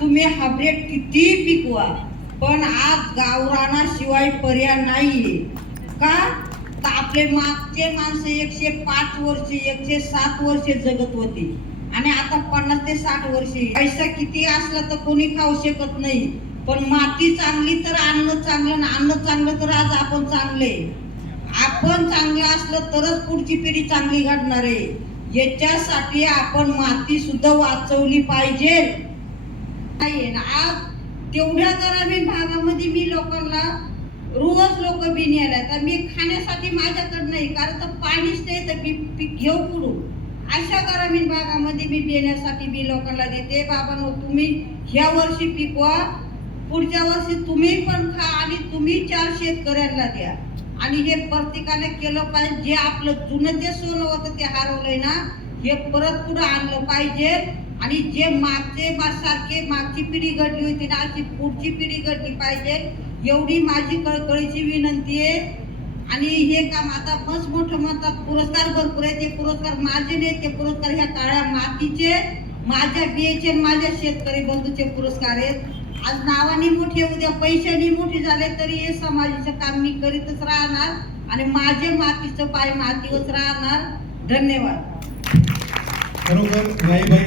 तुम्ही हायब्रिड किती पिकवा, पण आज गावरानाशिवाय पर्याय नाहीये. का तर आपले मागचे माणसं 105 वर्ष 107 वर्ष जगत होते आणि आता 50 ते 60 वर्षे. पैसा किती असला तर कोणी खाऊ शकत नाही, पण माती चांगली तर अन्न चांगलं, अन्न चांगलं तर आज आपण चांगले. आपण चांगलं असलं तरच पुढची पिढी चांगली घडणार आहे. याच्यासाठी आपण माती सुद्धा वाचवली पाहिजे. आज तेवढ्या ग्रामीण भागामध्ये मी लोकांना रोज लोक बिनी आल्या तर मी खाण्यासाठी माझ्याकडे नाही, कारण तर पाणीच नाही तर पीक घेऊ कुठून. अशा ग्रामीण भागामध्ये मी बिण्यासाठी मी लोकांना देते. बाबांनो, तुम्ही ह्या वर्षी पिकवा, पुढच्या वर्षी तुम्ही पण खा आणि तुम्ही 4 शेतकऱ्यांना द्या. आणि हे प्रत्येकाने केलं पाहिजे. जे आपलं जुनं जे सोनं होतं ते हरवलंय ना, हे परत पुढे आणलं पाहिजे. आणि जे सारखे मागची पिढी घडली होती ना, अशी पुढची पिढी घडली पाहिजे, एवढी माझी कळकळीची विनंती आहे. आणि हे काम आता बस मोठं म्हणतात, पुरस्कार भरपूर आहे, ते पुरस्कार माझे नाही, ते पुरस्कार ह्या काळ्या मातीचे, माझ्या बियेचे, माझ्या शेतकरी बंधूचे पुरस्कार आहेत. आज नावानी मोठे, उद्या पैशानी मोठे झाले तरी हे समाजाचं काम मी करीतच राहणार आणि माझे मातीचं पाय मातीवरच राहणार. धन्यवाद. बरोबर.